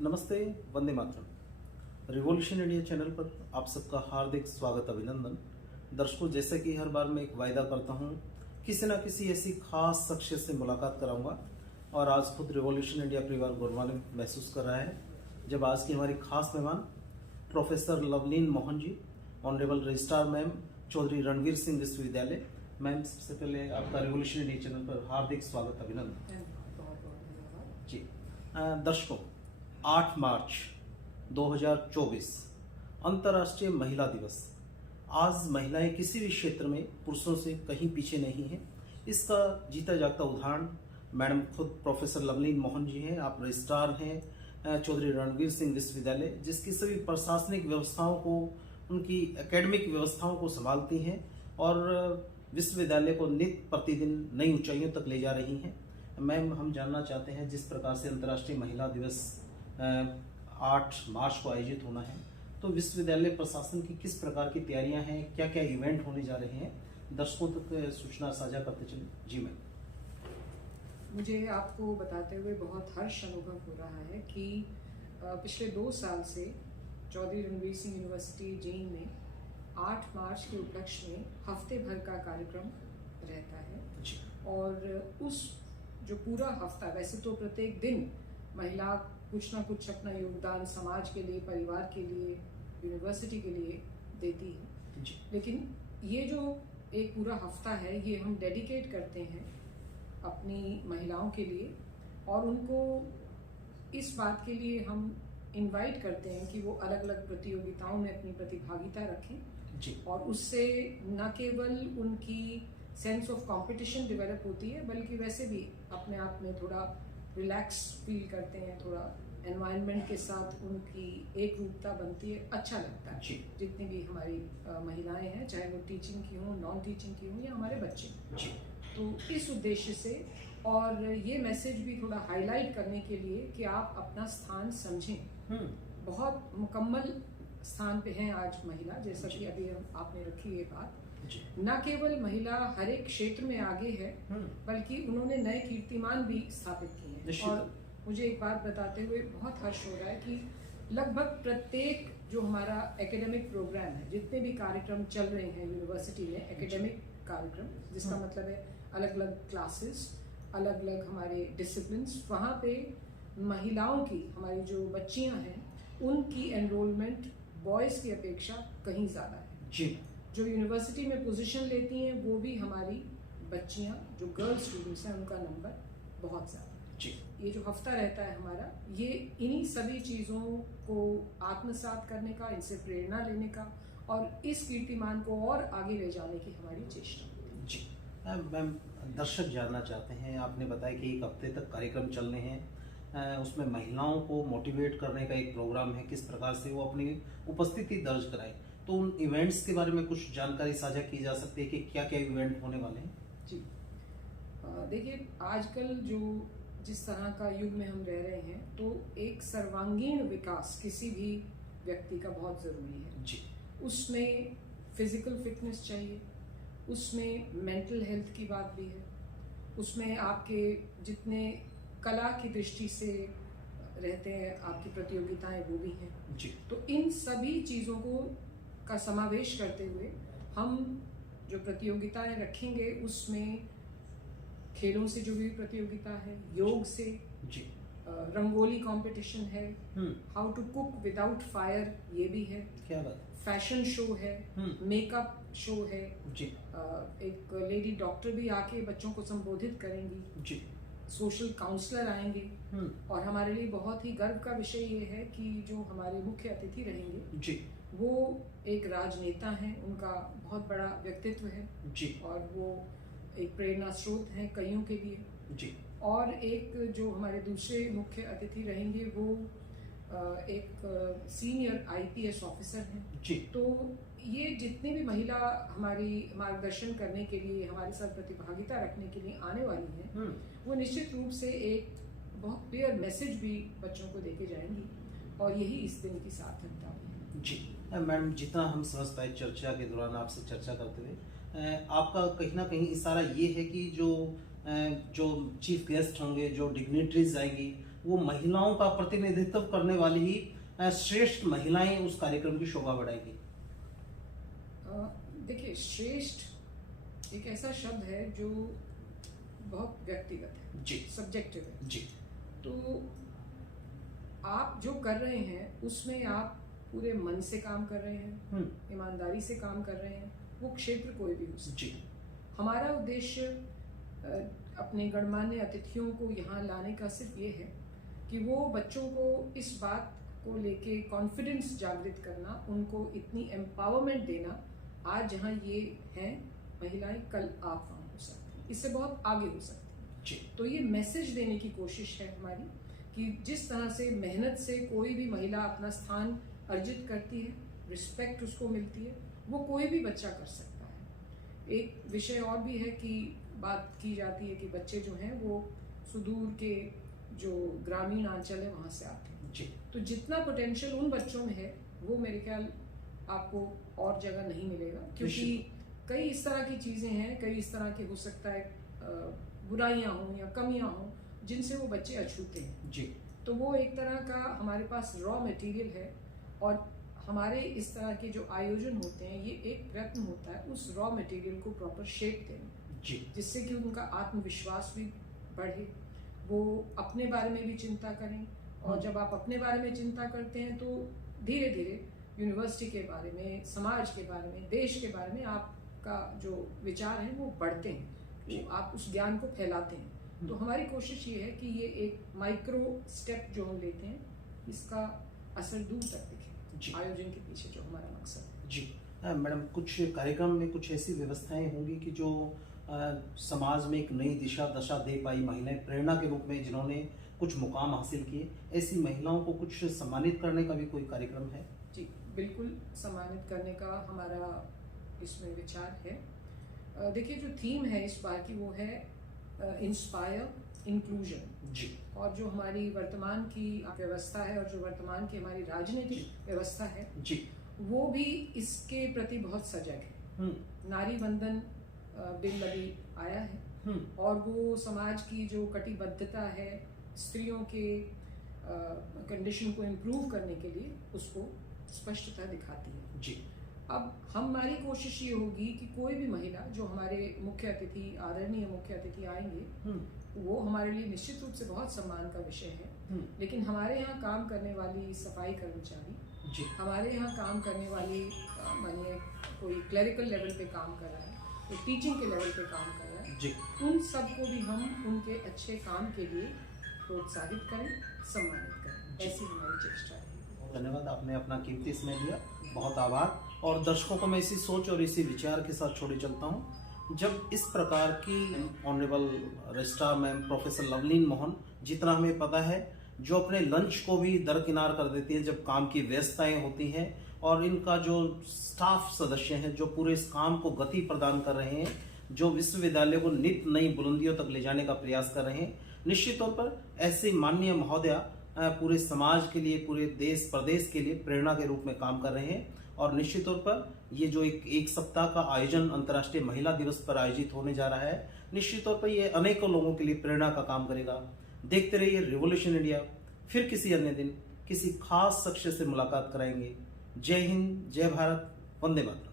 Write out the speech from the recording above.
नमस्ते, Vande Mataram. Revolution India channel पर आप सबका हार्दिक स्वागत, अभिनंदन। दर्शकों, जैसे कि हर बार मैं एक वायदा करता हूं, किसी ना किसी ऐसी खास शख्सियत से मुलाकात कराऊंगा और आज खुद रिवॉल्यूशन इंडिया परिवार गौरवान्वित महसूस कर रहा है जब आज की हमारी खास मेहमान professor Lovleen Mohan ji, honourable registrar ma'am, Chaudhary Ranveer Singh विश्वविद्यालय। मैम, सबसे पहले आपका रिवॉल्यूशन इंडिया चैनल पर हार्दिक स्वागत, अभिनंदन जी। दर्शकों, 8 मार्च 2024 अंतर्राष्ट्रीय महिला दिवस। आज महिलाएं किसी भी क्षेत्र में पुरुषों से कहीं पीछे नहीं हैं। इसका जीता जागता उदाहरण मैडम खुद प्रोफेसर लवलीन मोहन जी हैं। आप रजिस्ट्रार हैं चौधरी रणवीर सिंह विश्वविद्यालय, जिसकी सभी प्रशासनिक व्यवस्थाओं को, उनकी एकेडमिक व्यवस्थाओं को संभालती हैं और विश्वविद्यालय को नित्य प्रतिदिन नई ऊंचाइयों तक ले जा रही हैं। मैम, हम जानना चाहते हैं, जिस प्रकार से अंतर्राष्ट्रीय महिला दिवस 8 मार्च को आयोजित होना है, तो विश्वविद्यालय प्रशासन की किस प्रकार की तैयारियां हैं, क्या क्या इवेंट होने जा रहे हैं, दर्शकों तक सूचना साझा करते चले। जी मैम। मुझे आपको बताते हुए बहुत हर्ष अनुभव हो रहा है कि पिछले 2 साल से चौधरी रणवीर सिंह यूनिवर्सिटी जींद में 8 मार्च के उपलक्ष्य में हफ्ते भर का कार्यक्रम रहता है जी। और उस जो पूरा हफ्ता, वैसे तो प्रत्येक दिन महिला कुछ ना कुछ अपना योगदान समाज के लिए, परिवार के लिए, यूनिवर्सिटी के लिए देती है जी। लेकिन ये जो एक पूरा हफ्ता है, ये हम डेडिकेट करते हैं अपनी महिलाओं के लिए और उनको इस बात के लिए हम इनवाइट करते हैं कि वो अलग अलग प्रतियोगिताओं में अपनी प्रतिभागिता रखें जी। और उससे न केवल उनकी सेंस ऑफ कंपटीशन डेवलप होती है, बल्कि वैसे भी अपने आप में थोड़ा रिलैक्स फील करते हैं, थोड़ा एनवायरनमेंट के साथ उनकी एक रूपता बनती है, अच्छा लगता है। जितनी भी हमारी महिलाएं हैं, चाहे वो टीचिंग की हों, नॉन टीचिंग की हों या हमारे बच्चे, जी। तो इस उद्देश्य से और ये मैसेज भी थोड़ा हाईलाइट करने के लिए कि आप अपना स्थान समझें। बहुत मुकम्मल स्थान पे हैं आज महिला, जैसा कि अभी आपने रखी ये बात। न केवल महिला हर एक क्षेत्र में आगे है, बल्कि उन्होंने नए कीर्तिमान भी स्थापित किए हैं। और मुझे एक बात बताते हुए बहुत हर्ष हो रहा है कि लगभग प्रत्येक जो हमारा एकेडमिक प्रोग्राम है, जितने भी कार्यक्रम चल रहे हैं यूनिवर्सिटी में, एकेडमिक कार्यक्रम, जिसका मतलब है अलग अलग क्लासेस, अलग अलग हमारे डिसिप्लिन्स, वहाँ पे महिलाओं की, हमारी जो बच्चियाँ हैं, उनकी एनरोलमेंट बॉयज़ की अपेक्षा कहीं ज़्यादा है जी। जो यूनिवर्सिटी में पोजीशन लेती हैं, वो भी हमारी बच्चियां जो गर्ल स्टूडेंट्स हैं, उनका नंबर बहुत ज़्यादा जी। ये जो हफ्ता रहता है हमारा, ये इन्हीं सभी चीज़ों को आत्मसात करने का, इनसे प्रेरणा लेने का और इस कीर्तिमान को और आगे ले जाने की हमारी चेष्टा। जी मैम, दर्शक जानना चाहते हैं, आपने बताया कि 1 हफ्ते तक कार्यक्रम चलने हैं, उसमें महिलाओं को मोटिवेट करने का एक प्रोग्राम है, किस प्रकार से वो अपनी उपस्थिति दर्ज कराएं, तो उन इवेंट्स के बारे में कुछ जानकारी साझा की जा सकती है कि क्या क्या इवेंट होने वाले हैं। जी, देखिए, आजकल जो जिस तरह का युग में हम रह रहे हैं, तो एक सर्वांगीण विकास किसी भी व्यक्ति का बहुत ज़रूरी है जी। उसमें फिजिकल फिटनेस चाहिए, उसमें मेंटल हेल्थ की बात भी है, उसमें आपके जितने कला की दृष्टि से रहते हैं आपकी प्रतियोगिताएं, वो भी हैं जी। तो इन सभी चीज़ों को का समावेश करते हुए हम जो प्रतियोगिताएं रखेंगे, उसमें खेलों से जुड़ी प्रतियोगिता है, योग से जी, रंगोली कंपटीशन है, how to cook without fire ये भी है, क्या बात, फैशन शो है, मेकअप शो है जी, एक लेडी डॉक्टर भी आके बच्चों को संबोधित करेंगी जी, सोशल काउंसलर आएंगे और हमारे लिए बहुत ही गर्व का विषय ये है कि जो हमारे मुख्य अतिथि रहेंगे जी, वो एक राजनेता हैं, उनका बहुत बड़ा व्यक्तित्व है जी, और वो एक प्रेरणा स्रोत हैं कईयों के लिए जी। और एक जो हमारे दूसरे मुख्य अतिथि रहेंगे, वो एक सीनियर आईपीएस ऑफिसर हैं जी। तो ये जितनी भी महिला हमारी मार्गदर्शन करने के लिए, हमारे साथ प्रतिभागिता रखने के लिए आने वाली हैं, वो निश्चित रूप से एक बहुत क्लियर मैसेज भी बच्चों को देके जाएंगी और यही इस दिन की सार्थकता है। जी मैडम, जितना हम समझ पाए चर्चा के दौरान आपसे चर्चा करते हुए, आपका कहीं ना कहीं इशारा ये है कि जो चीफ गेस्ट होंगे, जो डिग्निटरीज आएंगी, वो महिलाओं का प्रतिनिधित्व करने वाली ही श्रेष्ठ महिलाएं उस कार्यक्रम की शोभा बढ़ाएगी। देखिए, श्रेष्ठ एक ऐसा शब्द है जो बहुत व्यक्तिगत है जी, सब्जेक्टिव है जी। तो आप जो कर रहे हैं उसमें आप पूरे मन से काम कर रहे हैं, ईमानदारी से काम कर रहे हैं, वो क्षेत्र कोई भी हो सकता है। हमारा उद्देश्य अपने गणमान्य अतिथियों को यहाँ लाने का सिर्फ ये है कि वो बच्चों को इस बात को लेके कॉन्फिडेंस जागृत करना, उनको इतनी एम्पावरमेंट देना, आज जहाँ ये हैं महिलाएं, कल आप वहाँ हो सकती हैं, इससे बहुत आगे हो सकती हैं। तो ये मैसेज देने की कोशिश है हमारी कि जिस तरह से मेहनत से कोई भी महिला अपना स्थान अर्जित करती है, रिस्पेक्ट उसको मिलती है, वो कोई भी बच्चा कर सकता है। एक विषय और भी है कि बात की जाती है कि बच्चे जो हैं वो सुदूर के जो ग्रामीण अंचल है वहाँ से आते हैं जी। तो जितना पोटेंशियल उन बच्चों में है वो मेरे ख्याल आपको और जगह नहीं मिलेगा, क्योंकि कई इस तरह की चीज़ें हैं, कई इस तरह के हो सकता है बुराइयाँ हों या कमियाँ हों जिनसे वो बच्चे अछूते हैं जी। तो वो एक तरह का हमारे पास रॉ मटेरियल है और हमारे इस तरह के जो आयोजन होते हैं ये एक प्रयत्न होता है उस रॉ मटेरियल को प्रॉपर शेप देने जी, जिससे कि उनका आत्मविश्वास भी बढ़े, वो अपने बारे में भी चिंता करें, और जब आप अपने बारे में चिंता करते हैं तो धीरे धीरे यूनिवर्सिटी के बारे में, समाज के बारे में, देश के बारे में आपका जो विचार है वो बढ़ते हैं, वो आप उस ज्ञान को फैलाते हैं। तो हमारी कोशिश ये है कि ये एक माइक्रो स्टेप जो हम लेते हैं इसका असर दूर तक दिखे, आयोजन के पीछे जो हमारा मकसद है। जी मैडम, कुछ कार्यक्रम में कुछ ऐसी व्यवस्थाएं होंगी कि जो समाज में एक नई दिशा दशा दे पाई महिलाएं, प्रेरणा के रूप में जिन्होंने कुछ मुकाम हासिल किए, ऐसी महिलाओं को कुछ सम्मानित करने का भी कोई कार्यक्रम है? जी बिल्कुल, सम्मानित करने का हमारा इसमें विचार है। देखिए, जो थीम है इस बार की वो है इंस्पायर इंक्लूजन जी। और जो हमारी वर्तमान की व्यवस्था है और जो वर्तमान की हमारी राजनीतिक व्यवस्था है जी, वो भी इसके प्रति बहुत सजग है। नारी बंधन बिल अभी आया है और वो समाज की जो कटिबद्धता है स्त्रियों के कंडीशन को इम्प्रूव करने के लिए उसको स्पष्टता दिखाती है जी। अब हमारी कोशिश ये होगी कि कोई भी महिला जो हमारे मुख्य अतिथि, आदरणीय मुख्य अतिथि आएंगे, वो हमारे लिए निश्चित रूप से बहुत सम्मान का विषय है, लेकिन हमारे यहाँ काम करने वाली सफाई कर्मचारी, हमारे यहाँ काम करने वाली, मानिए कोई क्लरिकल लेवल पे काम कर रहा है, कोई टीचिंग के लेवल पे काम कर रहा है, उन सबको भी हम उनके अच्छे काम के लिए प्रोत्साहित करें, सम्मानित करें, ऐसी हमारी चेष्टा है। धन्यवाद, आपने अपना कीमती समय दिया, बहुत आभार। और दर्शकों को मैं इसी सोच और इसी विचार के साथ छोड़े चलता हूँ। जब इस प्रकार की honourable registrar ma'am professor Lovleen Mohan, जितना हमें पता है, जो अपने लंच को भी दरकिनार कर देती है जब काम की व्यस्तताएं होती हैं, और इनका जो स्टाफ सदस्य हैं जो पूरे इस काम को गति प्रदान कर रहे हैं, जो विश्वविद्यालय को नित नई बुलंदियों तक ले जाने का प्रयास कर रहे हैं, निश्चित तौर पर ऐसे माननीय महोदया पूरे समाज के लिए, पूरे देश प्रदेश के लिए प्रेरणा के रूप में काम कर रहे हैं। और निश्चित तौर पर ये जो एक सप्ताह का आयोजन अंतर्राष्ट्रीय महिला दिवस पर आयोजित होने जा रहा है, निश्चित तौर पर ये अनेकों लोगों के लिए प्रेरणा का काम करेगा। देखते रहिए रिवॉल्यूशन इंडिया। फिर किसी अन्य दिन किसी खास शख्स से मुलाकात कराएंगे। जय हिंद, जय भारत, वंदे मातरम।